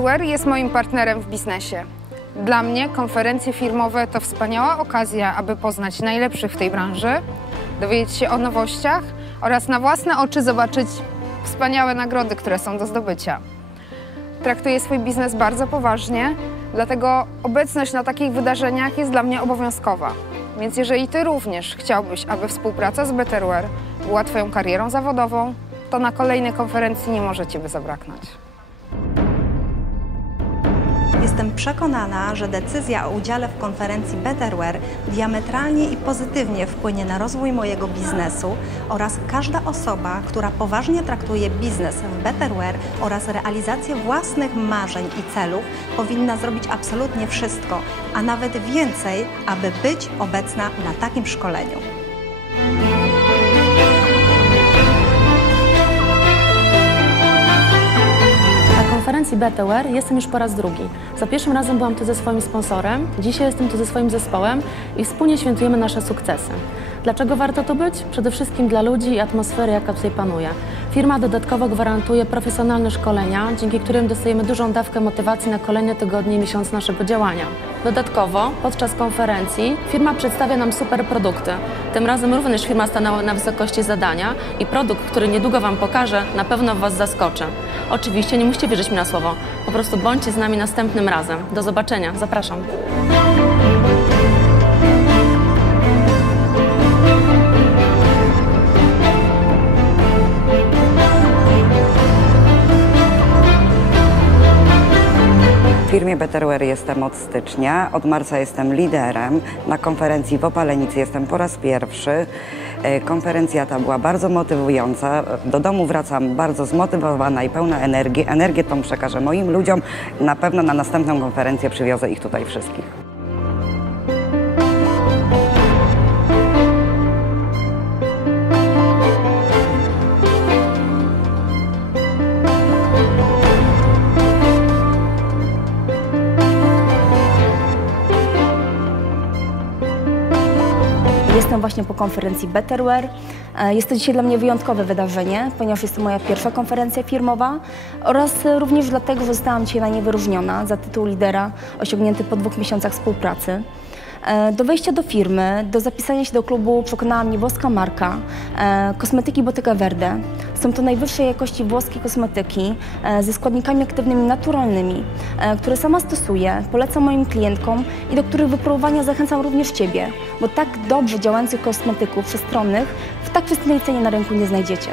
Betterware jest moim partnerem w biznesie. Dla mnie konferencje firmowe to wspaniała okazja, aby poznać najlepszych w tej branży, dowiedzieć się o nowościach oraz na własne oczy zobaczyć wspaniałe nagrody, które są do zdobycia. Traktuję swój biznes bardzo poważnie, dlatego obecność na takich wydarzeniach jest dla mnie obowiązkowa. Więc jeżeli Ty również chciałbyś, aby współpraca z Betterware była Twoją karierą zawodową, to na kolejnej konferencji nie może Ciebie zabraknąć. Jestem przekonana, że decyzja o udziale w konferencji Betterware diametralnie i pozytywnie wpłynie na rozwój mojego biznesu oraz każda osoba, która poważnie traktuje biznes w Betterware oraz realizację własnych marzeń i celów powinna zrobić absolutnie wszystko, a nawet więcej, aby być obecna na takim szkoleniu. BTWR jestem już po raz drugi. Za pierwszym razem byłam tu ze swoim sponsorem, dzisiaj jestem tu ze swoim zespołem i wspólnie świętujemy nasze sukcesy. Dlaczego warto tu być? Przede wszystkim dla ludzi i atmosfery, jaka tutaj panuje. Firma dodatkowo gwarantuje profesjonalne szkolenia, dzięki którym dostajemy dużą dawkę motywacji na kolejne tygodnie i miesiące naszego działania. Dodatkowo, podczas konferencji firma przedstawia nam super produkty. Tym razem również firma stanęła na wysokości zadania i produkt, który niedługo Wam pokażę, na pewno Was zaskoczy. Oczywiście nie musicie wierzyć mi na słowo, po prostu bądźcie z nami następnym razem. Do zobaczenia, zapraszam. W firmie Betterware jestem od stycznia, od marca jestem liderem. Na konferencji w Opalenicy jestem po raz pierwszy. E, Konferencja ta była bardzo motywująca. Do domu wracam bardzo zmotywowana i pełna energii. Energię tą przekażę moim ludziom. Na pewno na następną konferencję przywiozę ich tutaj wszystkich. Jestem właśnie po konferencji Betterware. E, Jest to dzisiaj dla mnie wyjątkowe wydarzenie, ponieważ jest to moja pierwsza konferencja firmowa oraz również dlatego, że zostałam dzisiaj na niej wyróżniona za tytuł lidera osiągnięty po dwóch miesiącach współpracy. E, Do wejścia do firmy, do zapisania się do klubu przekonała mnie włoska marka e, kosmetyki Bottega Verde. Są to najwyższej jakości włoskie kosmetyki e, ze składnikami aktywnymi naturalnymi, które sama stosuję, polecam moim klientkom i do których wypróbowania zachęcam również Ciebie, bo tak dobrze działających kosmetyków przestronnych w tak przystępnej cenie na rynku nie znajdziecie.